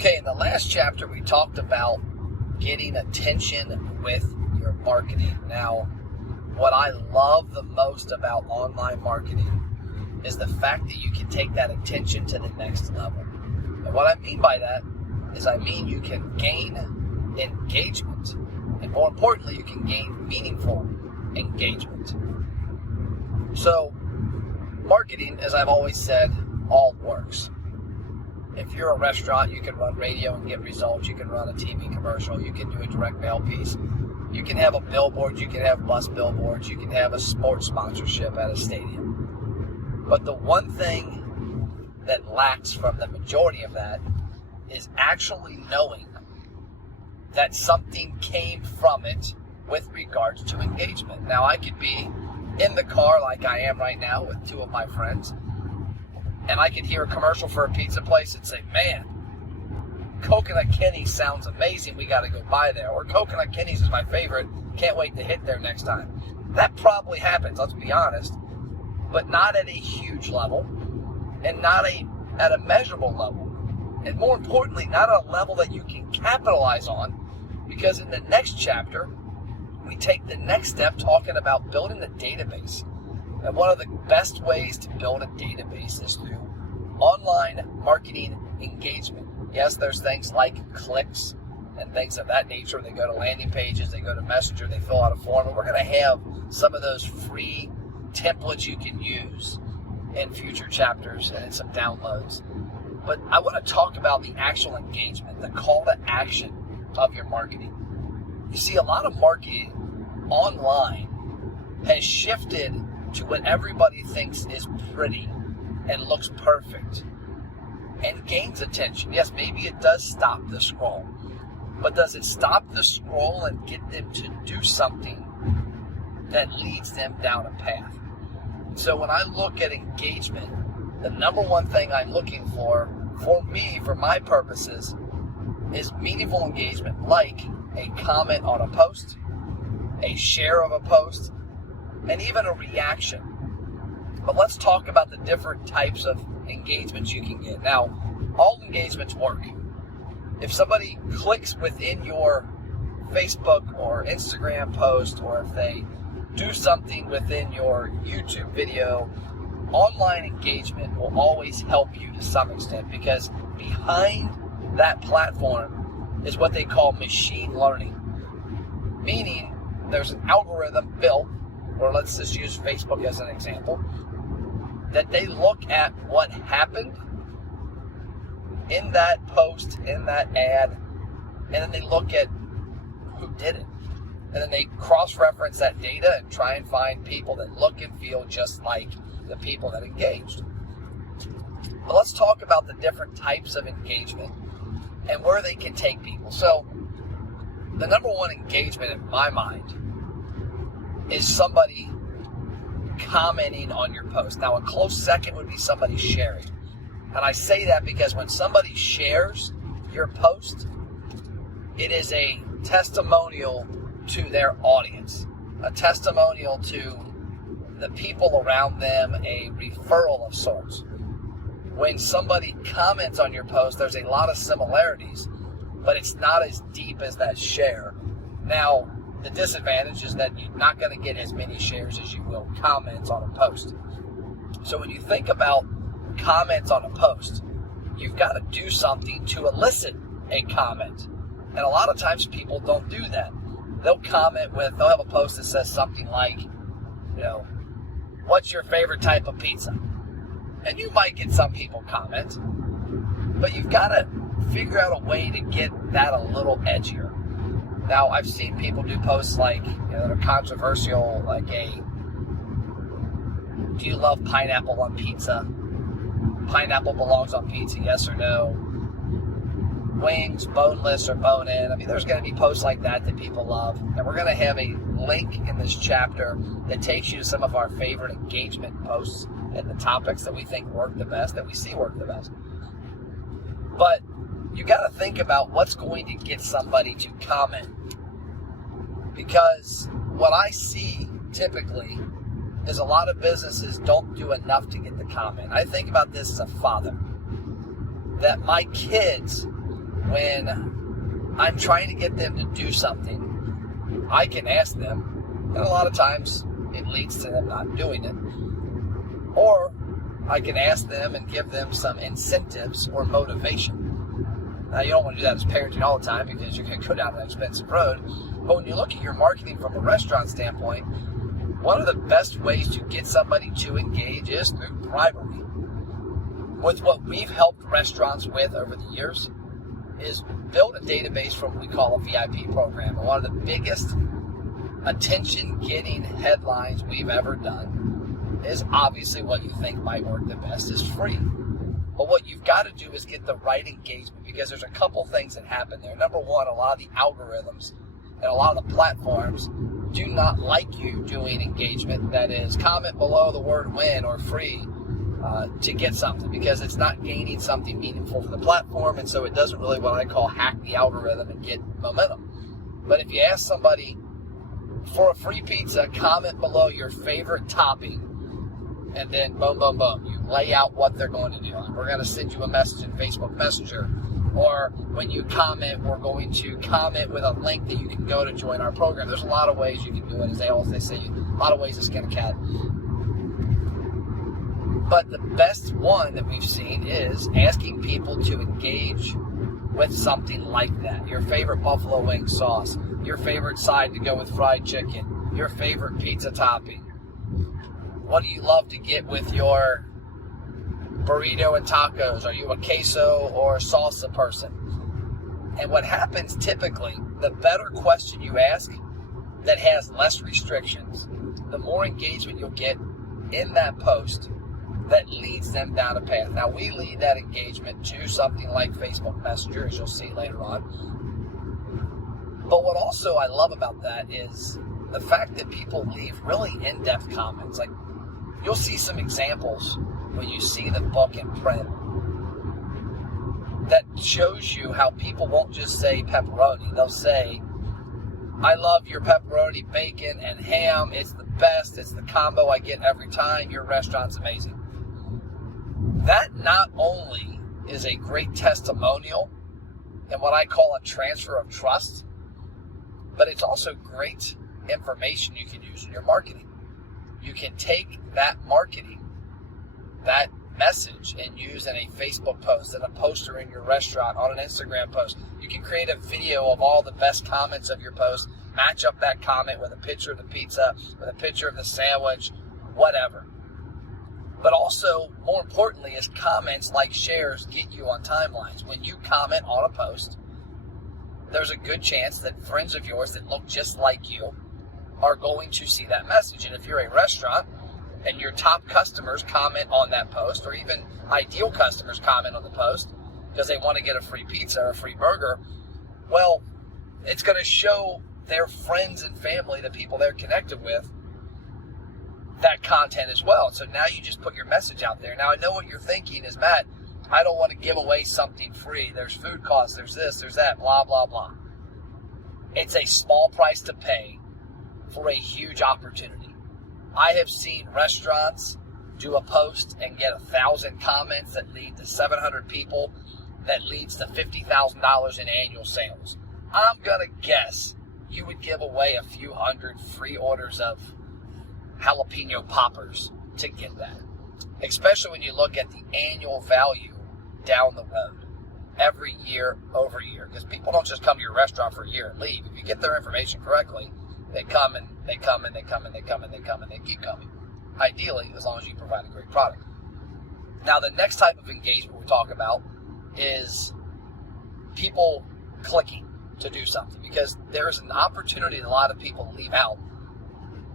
Okay, in the last chapter, we talked about getting attention with your marketing. Now, what I love the most about online marketing is the fact that you can take that attention to the next level. And what I mean by that is you can gain engagement. And more importantly, you can gain meaningful engagement. So, marketing, as I've always said, all works. If you're a restaurant, you can run radio and get results. You can run a TV commercial. You can do a direct mail piece. You can have a billboard. You can have bus billboards. You can have a sports sponsorship at a stadium. But the one thing that lacks from the majority of that is actually knowing that something came from it with regards to engagement. Now, I could be in the car like I am right now with two of my friends, and I could hear a commercial for a pizza place and say, man, Coconut Kenny's sounds amazing, we got to go by there. Or Coconut Kenny's is my favorite, can't wait to hit there next time. That probably happens, let's be honest, but not at a huge level, and not at a measurable level. And more importantly, not at a level that you can capitalize on, because in the next chapter, we take the next step talking about building a database. And one of the best ways to build a database is through online marketing engagement. Yes, there's things like clicks and things of that nature. They go to landing pages, they go to Messenger, they fill out a form. And we're going to have some of those free templates you can use in future chapters and in some downloads. But I want to talk about the actual engagement, the call to action of your marketing. You see, a lot of marketing online has shifted to what everybody thinks is pretty and looks perfect and gains attention. Yes, maybe it does stop the scroll, but does it stop the scroll and get them to do something that leads them down a path? So when I look at engagement, the number one thing I'm looking for me, for my purposes, is meaningful engagement, like a comment on a post, a share of a post, and even a reaction. But let's talk about the different types of engagements you can get. Now, all engagements work. If somebody clicks within your Facebook or Instagram post, or if they do something within your YouTube video, online engagement will always help you to some extent, because behind that platform is what they call machine learning. Meaning, there's an algorithm built, or let's just use Facebook as an example, that they look at what happened in that post, in that ad, and then they look at who did it. And then they cross-reference that data and try and find people that look and feel just like the people that engaged. But let's talk about the different types of engagement and where they can take people. So, the number one engagement in my mind is somebody commenting on your post. Now, a close second would be somebody sharing. And I say that because when somebody shares your post, it is a testimonial to their audience, a testimonial to the people around them, a referral of sorts. When somebody comments on your post, there's a lot of similarities, but it's not as deep as that share. Now, the disadvantage is that you're not going to get as many shares as you will comments on a post. So when you think about comments on a post, you've got to do something to elicit a comment. And a lot of times people don't do that. They'll have a post that says something like, what's your favorite type of pizza? And you might get some people comment, but you've got to figure out a way to get that a little edgier. Now, I've seen people do posts like, that are controversial, like do you love pineapple on pizza? Pineapple belongs on pizza, yes or no? Wings, boneless or bone-in. I mean, there's going to be posts like that people love. And we're going to have a link in this chapter that takes you to some of our favorite engagement posts and the topics that we think work the best, that we see work the best. But you got to think about what's going to get somebody to comment. Because what I see typically is a lot of businesses don't do enough to get the comment. I think about this as a father, that my kids when I'm trying to get them to do something, I can ask them, and a lot of times it leads to them not doing it. Or I can ask them and give them some incentives or motivation. Now, you don't want to do that as parenting all the time because you're going to go down an expensive road. But when you look at your marketing from a restaurant standpoint, one of the best ways to get somebody to engage is through bribery. With what we've helped restaurants with over the years is build a database from what we call a VIP program. And one of the biggest attention-getting headlines we've ever done is obviously what you think might work the best is free. But what you've got to do is get the right engagement, because there's a couple things that happen there. Number one, a lot of the algorithms and a lot of the platforms do not like you doing engagement. That is, comment below the word win or free to get something, because it's not gaining something meaningful for the platform, and so it doesn't really what I call hack the algorithm and get momentum. But if you ask somebody for a free pizza, comment below your favorite topping, and then boom, boom, boom, you lay out what they're going to do. We're going to send you a message in Facebook Messenger, or when you comment, we're going to comment with a link that you can go to join our program. There's a lot of ways you can do it, as they say, a lot of ways to skin a cat. But the best one that we've seen is asking people to engage with something like that. Your favorite buffalo wing sauce, your favorite side to go with fried chicken, your favorite pizza topping. What do you love to get with your burrito and tacos? Are you a queso or a salsa person? And what happens typically, the better question you ask that has less restrictions, the more engagement you'll get in that post that leads them down a path. Now, we lead that engagement to something like Facebook Messenger, as you'll see later on. But what also I love about that is the fact that people leave really in-depth comments. Like, you'll see some examples when you see the book in print that shows you how people won't just say pepperoni. They'll say, I love your pepperoni, bacon, and ham. It's the best. It's the combo I get every time. Your restaurant's amazing. That not only is a great testimonial and what I call a transfer of trust, but it's also great information you can use in your marketing. You can take that marketing, that message, and use in a Facebook post, in a poster in your restaurant, on an Instagram post. You can create a video of all the best comments of your post, match up that comment with a picture of the pizza, with a picture of the sandwich, whatever. But also, more importantly, is comments like shares get you on timelines. When you comment on a post, there's a good chance that friends of yours that look just like you are going to see that message. And if you're a restaurant and your top customers comment on that post, or even ideal customers comment on the post because they want to get a free pizza or a free burger, well, it's going to show their friends and family, the people they're connected with, that content as well. So now you just put your message out there. Now, I know what you're thinking is, Matt, I don't want to give away something free. There's food costs, there's this, there's that, blah, blah, blah. It's a small price to pay for a huge opportunity. I have seen restaurants do a post and get 1,000 comments that lead to 700 people, that leads to $50,000 in annual sales. I'm going to guess you would give away a few hundred free orders of jalapeno poppers to get that. Especially when you look at the annual value down the road, every year over year. Because people don't just come to your restaurant for a year and leave. If you get their information correctly, they come and they come and they come and they come and they come and they keep coming. Ideally, as long as you provide a great product. Now, the next type of engagement we talk about is people clicking to do something, because there's an opportunity that a lot of people leave out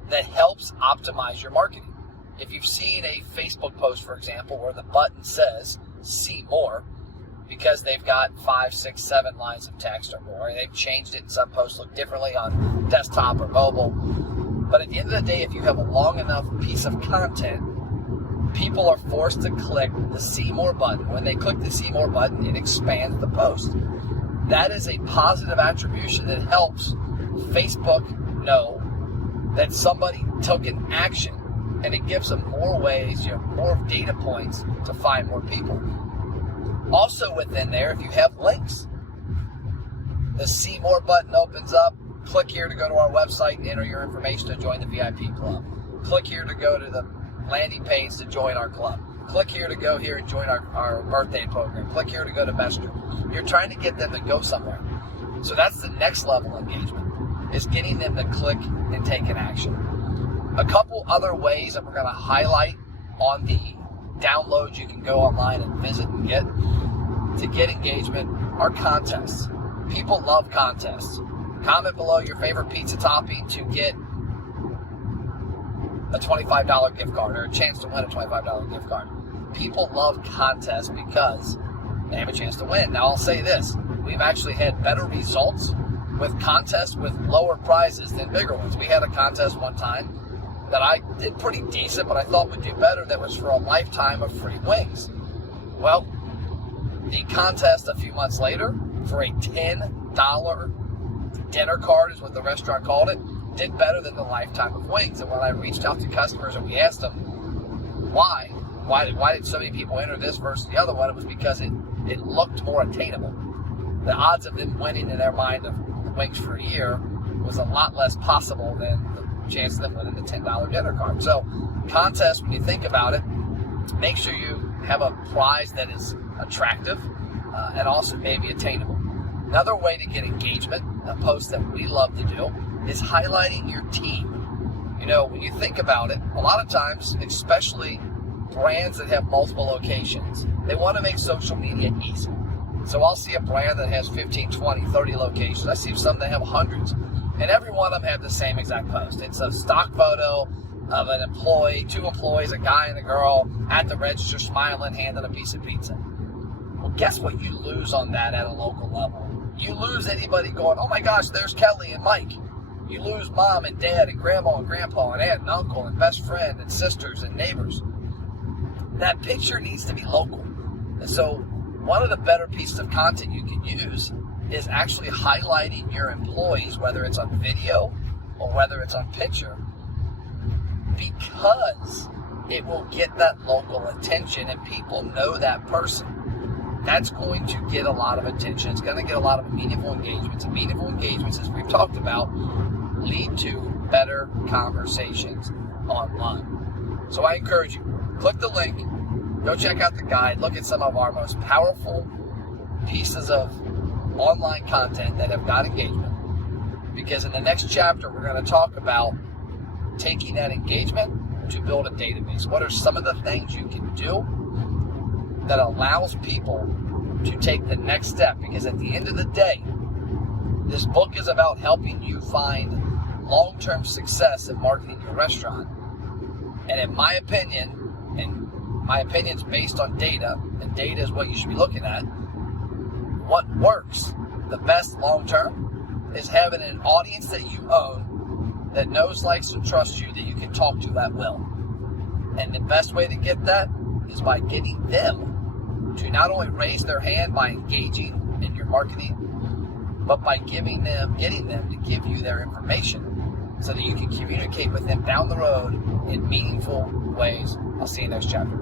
that helps optimize your marketing. If you've seen a Facebook post, for example, where the button says see more, because they've got 5, 6, 7 lines of text or more, and they've changed it, and some posts look differently on desktop or mobile. But at the end of the day, if you have a long enough piece of content, people are forced to click the see more button. When they click the see more button, it expands the post. That is a positive attribution that helps Facebook know that somebody took an action, and it gives them more ways, more data points to find more people. Also within there, if you have links, The See More button opens up. Click here to go to our website and enter your information to join the VIP club. Click here to go to the landing page to join our club. Click here to go here and join our birthday program. Click here to go to Messenger. You're trying to get them to go somewhere. So that's the next level of engagement, is getting them to click and take an action. A couple other ways that we're going to highlight on the downloads you can go online and visit and get to get engagement are contests. People love contests. Comment below your favorite pizza topping to get a $25 gift card or a chance to win a $25 gift card. People love contests because they have a chance to win. Now, I'll say this. We've actually had better results with contests with lower prizes than bigger ones. We had a contest one time that I did pretty decent, but I thought would do better, that was for a lifetime of free wings. Well, the contest a few months later for a $10 dinner card, is what the restaurant called it, did better than the lifetime of wings. And when I reached out to customers and we asked them why did so many people enter this versus the other one, it was because it looked more attainable. The odds of them winning in their mind of the wings for a year was a lot less possible than the chance of them winning the $10 dinner card. So contests, when you think about it, make sure you have a prize that is attractive and also maybe attainable. Another way to get engagement, a post that we love to do, is highlighting your team. You know, when you think about it, a lot of times, especially brands that have multiple locations, they want to make social media easy. So I'll see a brand that has 15, 20, 30 locations. I see some that have hundreds. And every one of them have the same exact post. It's a stock photo of an employee, two employees, a guy and a girl, at the register smiling, handing a piece of pizza. Well, guess what you lose on that at a local level? You lose anybody going, oh my gosh, there's Kelly and Mike. You lose mom and dad and grandma and grandpa and aunt and uncle and best friend and sisters and neighbors. That picture needs to be local. And so one of the better pieces of content you can use is actually highlighting your employees, whether it's on video or whether it's on picture, because it will get that local attention and people know that person. That's going to get a lot of attention. It's going to get a lot of meaningful engagements. And meaningful engagements, as we've talked about, lead to better conversations online. So I encourage you, click the link, go check out the guide, look at some of our most powerful pieces of online content that have got engagement. Because in the next chapter, we're going to talk about taking that engagement to build a database. What are some of the things you can do that allows people to take the next step? Because at the end of the day, this book is about helping you find long-term success in marketing your restaurant. And in my opinion, and my opinion's based on data, and data is what you should be looking at, what works the best long-term is having an audience that you own, that knows, likes, and trusts you, that you can talk to at will. And the best way to get that is by getting them to not only raise their hand by engaging in your marketing, but by getting them to give you their information so that you can communicate with them down the road in meaningful ways. I'll see you next chapter.